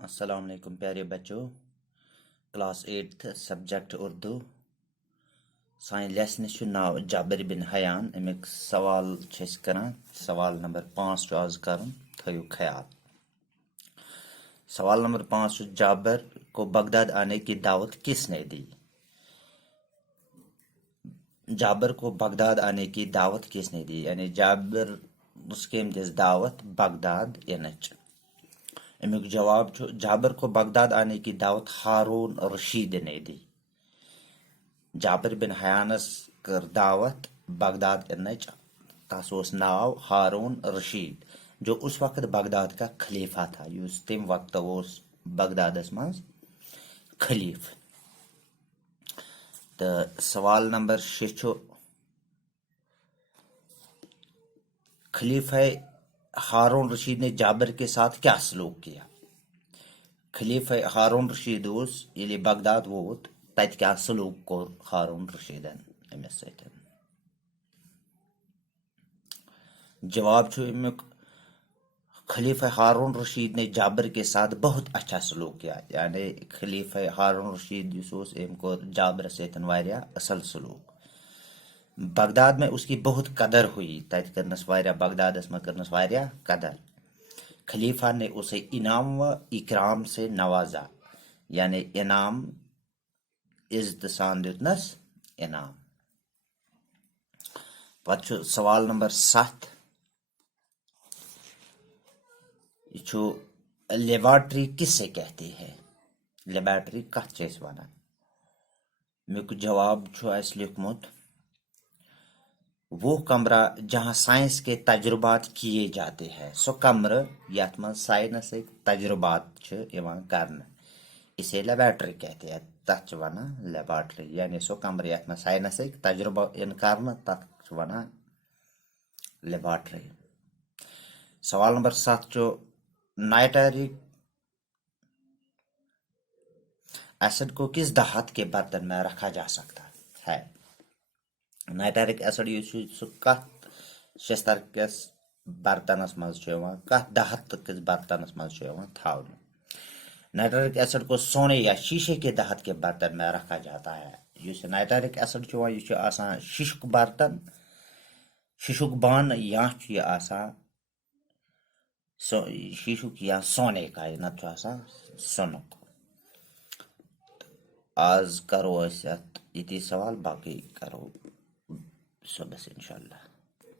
السلام علیکم پیارے بچوں. کلاس 8 سبجیکٹ اردو سان لیسن ناو جابر بن حیان. امیک سوال کران. سوال نمبر 5 آز کرن. تھیو خیال. سوال نمبر 5 جابر کو بغداد آنے کی دعوت کس نے دی؟ جابر کو بغداد آنے کی دعوت کس نے دی؟ یعنی جابر اس کے دعوت بغداد ینچ. امیک جواب جابر کو بغداد آنے کی دعوت ہارون رشید نے دی. جابر بن حیانس کر دعوت بغداد ینچ. تس ناو ہارون رشید جو اس وقت بغداد کا خلیفہ تھا. تم وقت بغدادس مز خلیف. تو سوال نمبر 6 خلیفہ ہارون رشید نے جابر کے ساتھ کیا سلوک کیا؟ خلیفہ ہارون رشید یلی بغداد ووت تت کیا سلوک کور ہارون رشیدن امس ست؟ جواب امیک خلیفہ ہارون رشید نے جابر کے ساتھ بہت اچھا سلوک کیا. یعنی خلیفہ ہارون رشید ام کور جابر ستن واریاہ اصل سلوک. بغداد میں اس کی بہت قدر ہوئی. تت کرنس واریاہ بغدادس میں کرنس واریاہ قدر. خلیفہ نے اسے انعام و اکرام سے نوازا. یعنی انعام عزت سان دتنس انعام. پتہ سوال نمبر 7 لیبارٹری کس سے کہتے ہیں؟ لیبارٹری کت ونان؟ میک جواب اس لکھمت وہ کمرہ جہاں سائنس کے تجربات کیے جاتے ہیں. سو کمرہ یت من سائنس تجربات کرنا اسے لیبارٹری کہتے ہیں. تک ونان لیبارٹری. یعنی سو کمرہ یت من سائنس تجربہ کرنا تک ونان لیبارٹری. سوال نمبر 7 نائٹرک ایسڈ کو کس دھات کے برتن میں رکھا جا سکتا ہے؟ نائٹرک ایسڈ سہ کت شستر کس برتنس مز کت دھات کس برتنس مز تھا. نائٹرک ایسڈ کو سونے یا شیشے کے دھات کے برتن میں رکھا جاتا ہے. نائٹرک ایسڈ یہ شیشک برتن شیشک بان یا شیشک یا سونے کا نت سونک. آز کرو یتی سوال باقی کرو صبح انشاءاللہ.